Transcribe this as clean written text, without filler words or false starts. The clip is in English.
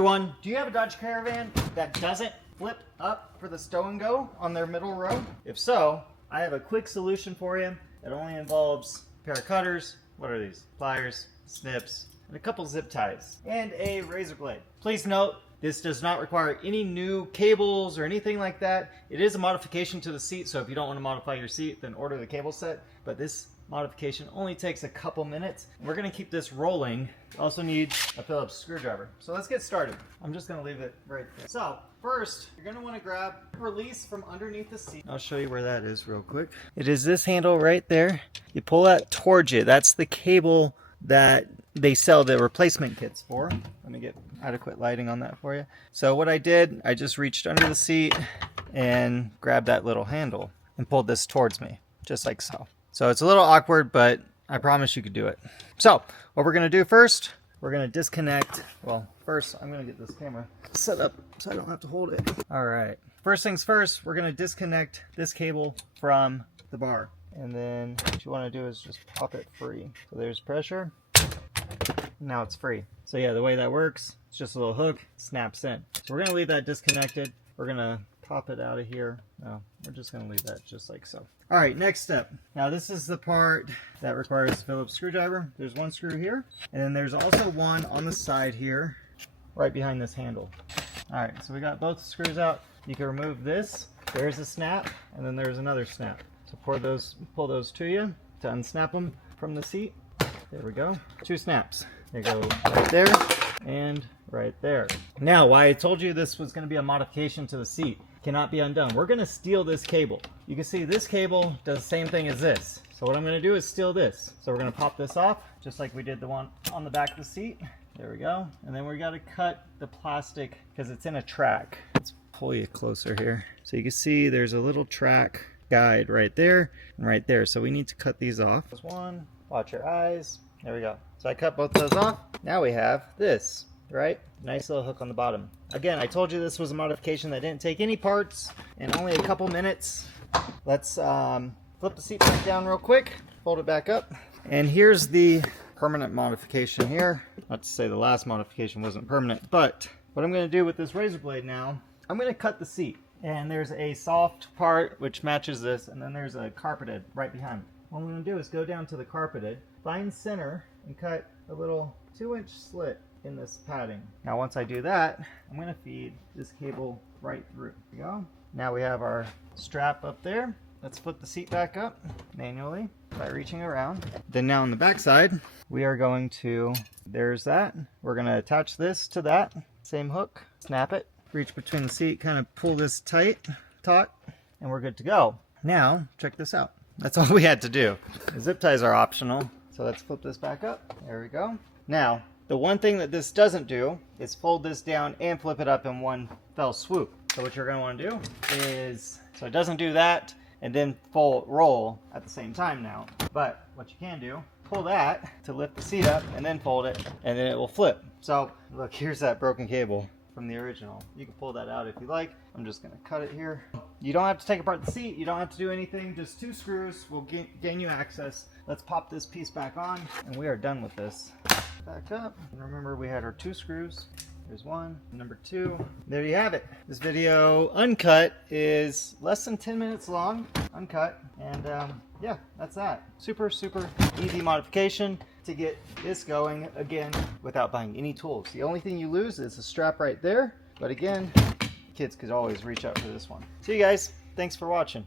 Everyone, do you have a Dodge Caravan that doesn't flip up for the stow and go on their middle row? If so, I have a quick solution for you. It only involves a pair of cutters, what are these? Pliers, snips, and a couple zip ties, and a razor blade. Please note, this does not require any new cables or anything like that. It is a modification to the seat, so if you don't want to modify your seat, then order the cable set. But this modification only takes a couple minutes. We're going to keep this rolling. Also need a Phillips screwdriver. So let's get started. I'm just going to leave it right there. So first, you're going to want to grab release from underneath the seat. I'll show you where that is real quick. It is this handle right there. You pull that towards you. That's the cable that they sell the replacement kits for. Let me get adequate lighting on that for you. So what I did, I just reached under the seat and grabbed that little handle and pulled this towards me, just like so. So it's a little awkward, but I promise you could do it. So what we're going to do first, we're going to disconnect. Well, first I'm going to get this camera set up so I don't have to hold it. All right. First things first, we're going to disconnect this cable from the bar. And then what you want to do is just pop it free. So there's pressure. Now it's free. So yeah, the way that works, it's just a little hook, snaps in. So we're going to leave that disconnected. We're going to pop it out of here. No, we're just going to leave that just like so. All right, next step. Now this is the part that requires a Phillips screwdriver. There's one screw here, and then there's also one on the side here, right behind this handle. All right, so we got both screws out. You can remove this. There's a snap, and then there's another snap. So pull those to you to unsnap them from the seat. There we go. Two snaps. They go right there and right there. Now, why I told you this was going to be a modification to the seat cannot be undone. We're going to steal this cable. You can see this cable does the same thing as this. So what I'm going to do is steal this. So we're going to pop this off just like we did the one on the back of the seat. There we go. And then we got to cut the plastic because it's in a track. Let's pull you closer here. So you can see there's a little track guide right there and right there. So we need to cut these off. There's one. Watch your eyes. There we go. So I cut both those off. Now we have this, right? Nice little hook on the bottom. Again, I told you this was a modification that didn't take any parts and only a couple minutes. Let's flip the seat back down real quick, fold it back up. And here's the permanent modification here. Not to say the last modification wasn't permanent, but what I'm going to do with this razor blade now, I'm going to cut the seat. And there's a soft part which matches this, and then there's a carpeted right behind it. What I'm going to do is go down to the carpeted, find center, and cut a little 2-inch slit in this padding. Now once I do that, I'm going to feed this cable right through. There we go. Now we have our strap up there. Let's flip the seat back up manually by reaching around. Then now on the back side, we are going to, there's that. We're going to attach this to that. Same hook, snap it, reach between the seat, kind of pull this tight, taut, and we're good to go. Now, check this out. That's all we had to do. The zip ties are optional. So let's flip this back up. There we go. Now, the one thing that this doesn't do is fold this down and flip it up in one fell swoop. So what you're going to want to do is, so it doesn't do that and then roll at the same time now. But what you can do, pull that to lift the seat up and then fold it, and then it will flip. So look, here's that broken cable from the original. You can pull that out if you like. I'm just going to cut it here. You don't have to take apart the seat. You don't have to do anything. Just 2 screws will gain you access. Let's pop this piece back on, and we are done with this. Back up. And remember, we had our 2 screws. There's one, number 2. There you have it. This video, uncut, is less than 10 minutes long, uncut. And yeah, that's that. Super, super easy modification to get this going, again, without buying any tools. The only thing you lose is the strap right there. But again, kids could always reach out for this one. See you guys. Thanks for watching.